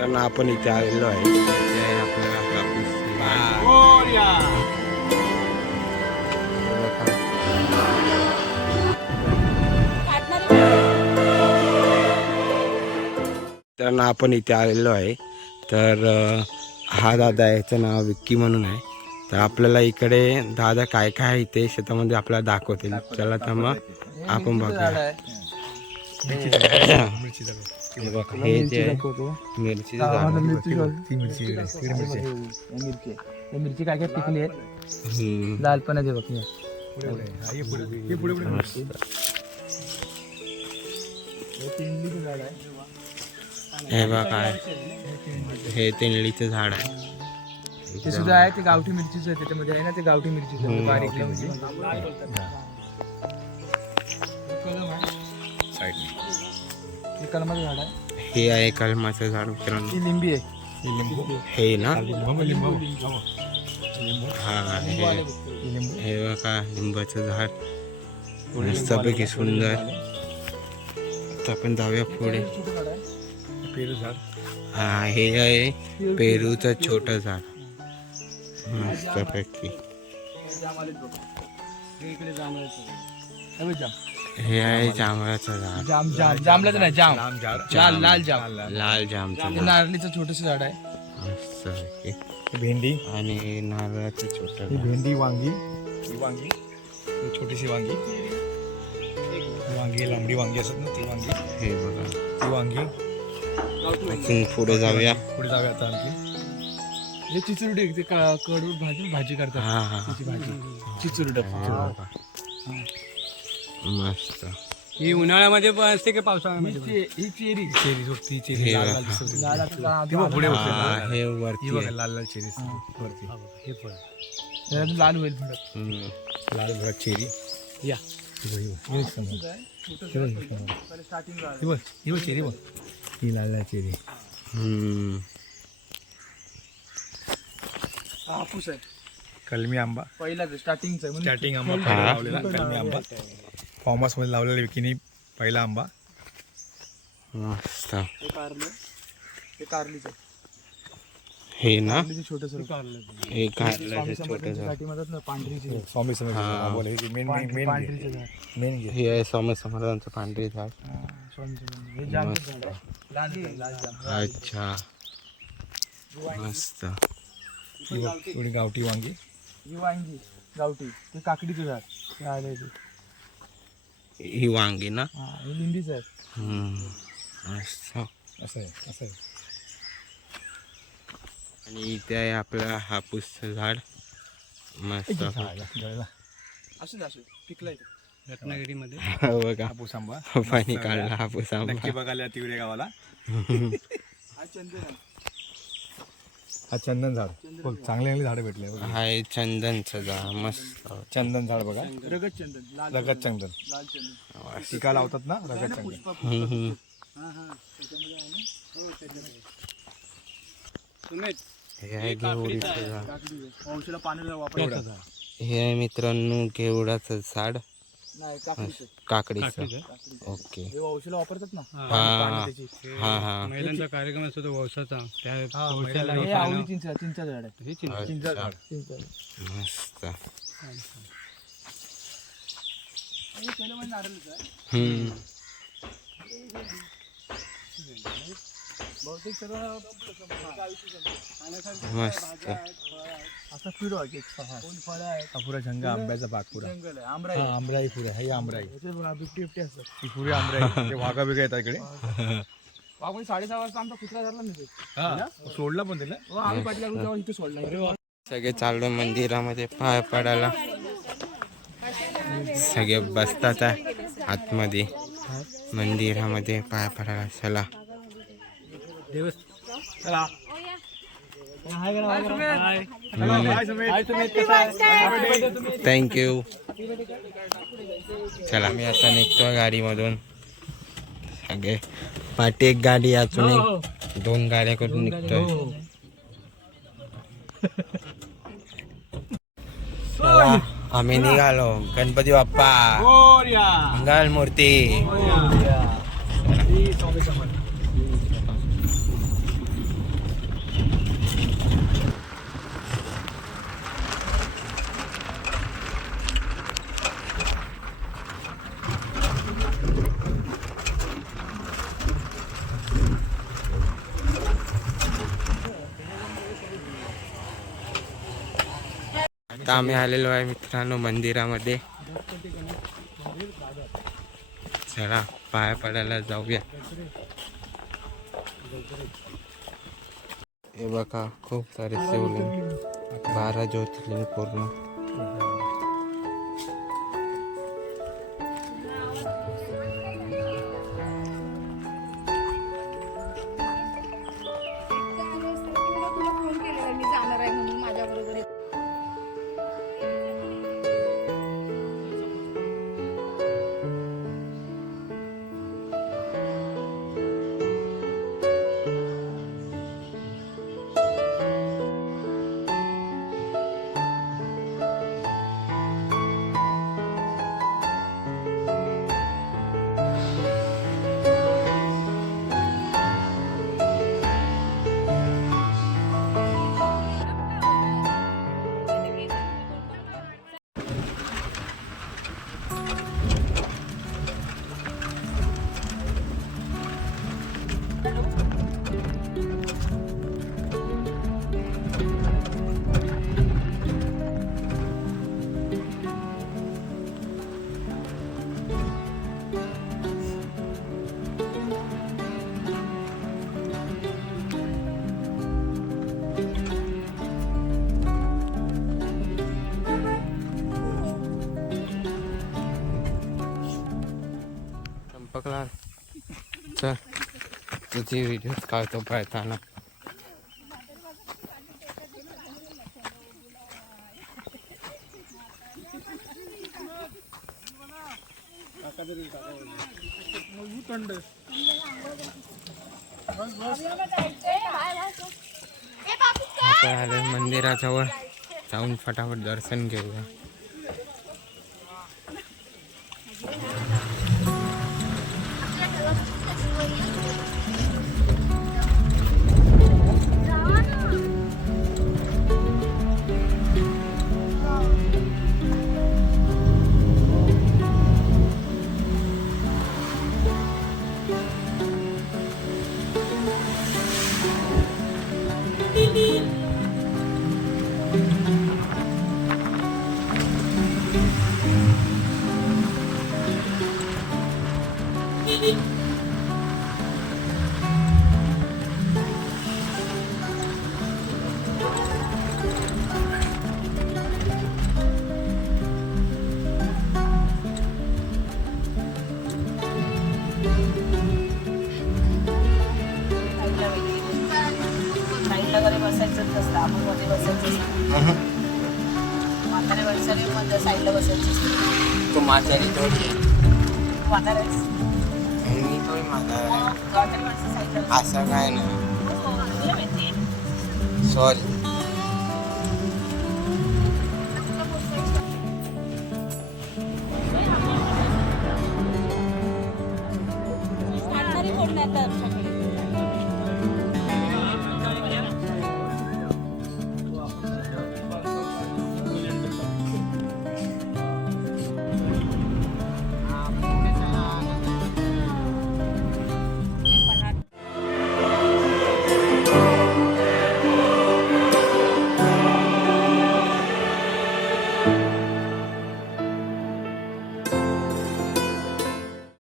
कारण आपण इथे आलेलो आहे. इथे आहे आपल्याला कापूस. तर आपण इथे आलेलो आहे. तर हा दादा आहे, याचं नाव विक्की म्हणून आहे. तर आपल्याला इकडे दादा काय काय आहे इथे शेतामध्ये आपल्याला दाखवतील. चला तर मग आपण बघूया. हे बघ, हे जे आहे मिरचीचं झाड. मिरची काय काय पिकली आहेत, लाल पण आहे बघ. हे बघ काय, हे तेंडलीचं झाड आहे. ते सुद्धा आहे, ते गावठी मिरचीच आहे. त्याच्यामध्ये आहे ना, ते गावठी मिरचीच बारीक म्हणजे कलमाचं झाड आहे. हे आहे कलमाचं झाड मित्रांनो. ही लिंबी आहे. हे ना, हा हे बघा लिंबाचं झाड मस्तपैकी सुंदर. आता आपण जाऊया पुढे. पेरू झाड. हा हे आहे पेरूचं छोटं झाड मस्तपैकी. हे आहे जांभळाचं झाड. जांभळाचं नाही, जाम लाल जाम. लाल जामचं झाड नारळीचं छोटस झाड आहे. मस्तपैकी. भेंडी आणि नारळाचं छोटं झाड. भेंडी, वांगी, ही वांगी, ही छोटीशी वांगी, वांगी लांबडी वांगी असतात ना, ती वांगी, हे बघा ती वांगी. आपण पुढे जाऊया. पुढे जाऊया आता आणखी. हे चिचुरडी, ते कडू भाजी करतात. हा हा त्याची भाजी चिचुरड. मस्त. ही उन्हाळ्यामध्ये पण असते की पावसाळ्यामध्ये? ही चेरी चेरी चेरी हे लाल बघा. लाल दिसते. लाल ती बघ पुढे होते. हा, हे ही वरती बघा आहे. लाल लाल चेरी वरती. हे फळ त्याच्यातून लाल होईल थोडं. हम्म. लाल भडक चेरी. या ही बघ चेरी बघ, ही लाल लाल चेरी. हम्म. हापूस आहे. कलमी आंबा, पहिला स्टार्टिंगचा आहे. स्टार्टिंग आंबा हा. पहिला लावलेला कलमी आंबा. फार्म हाऊस मध्ये लावलेला विकीनी पहिला आंबा. मस्त. हे कारलीचं आहे. हे ना, कारलीचं छोटंसं कारलं. हे कारल्याचं छोटं झाड. साठी म्हणतात ना, पांढरीची स्वामी समर्थ हा. बोला, हे मेन मेन पांढरीचं झाड. मेन घे. हे आहे स्वामी समर्थांचं पांढरे झाड. हे जामचं झाड आहे. लाल जाम. अच्छा मस्त. थोडी गावठी वांगी. ही वांगी गावठी. ते काकडीचं झाड. ते आलंय ते. ही वांगी ना. हे लिंबीचं आहे. हम्म. मस्त. असं आहे, असं आहे. आणि इथे आहे आपलं हापूसचं झाड मस्त. जळला. असू पिकलाय ते रत्नागिरीमध्ये. बघा हापूस आंबा पाणी काढला हापूस आंबा. नक्की बघायला तिकडे गावाला. हा चंदन आहे. हा चंदन झाड. बघ चांगले झाडं भेटले. हा आहे चंदनचं झाड मस्त. चंदन झाड बघा, रगत चंदन. लाल रगत चंदन. लाल चंदन. टिका लावतात ना, रगत चंदन. हम्म, हम्म. त्याच्यामध्ये आहे ना. हो, त्याच्यामध्ये. हे आहे घेवडीचं झाड. काकडी आहे. औषधाला पाणी वापरायचं. हे आहे मित्रांनो घेवडाचं झाड. नाही, काकडीचं. काकडीचं. ओके. हे औषधाला वापरतात ना. हा पाणी त्याची. हा हा. महिलांचा कार्यक्रम असतो तो वौसाचा. त्या हे आवळी चिंचा झाड आहे. हे चिंच. अच्छा. चिंचा. मस्त. पहिलं म्हणजे नारळीचं आहे. हम्म. बहुतेक सर्व मस्त. असा फिरो आहे की कोण फळं आहेत. हा पुरा जंगल, आंब्याचा बाग पुरा. जंगल आहे. आमराई हा आमराई पुरा, हे आमराई. बिबटी बिबटी असतात. ही पुरी आमराई. हे वाघा बिघा येतात इकडे. आपण 6:30 वाजता आमचा कुत्रा धरला नाही. हा सोडला पण त्याला. आम्ही पाठी लागून तेव्हा इथे सोडला. सगळे चाललो मंदिरामध्ये पाय पडायला. सगळे बसतात आहे आतमध्ये मंदिरामध्ये पाय पडायला. चला चला. थँक्यू. चला मी आता निघतो गाडीमधून. सगळे पाठी एक गाडी अजून एक 2 गाड्या करून निघतोय. चला आम्ही निघालो. गणपती बाप्पा मंगल मूर्ती. आता आम्ही आलेलो आहे मित्रांनो मंदिरामध्ये. चला पाया पडायला जाऊया. हे बघा खूप सारे शिवलिंग, 12 ज्योतिर्लिंग पूर्ण. तुला फोन केलेला मी जाणार आहे म्हणून माझ्या बरोबर. पकला चल तुझी व्हिडिओ काढतो पळताना. आपण आले मंदिराजवळ, जाऊन फटाफट दर्शन घेऊया. साईडला बसायचंच असतं, आपण मध्ये बसायचं असतं. म्हातारे वर्षाने मध्ये साईडला बसायचं असतं. तू म्हातारी थोडी म्हातारे मी थोडी म्हातारा म्हातारे माणसं साईडला असं काय नाही. माहिती सॉरी.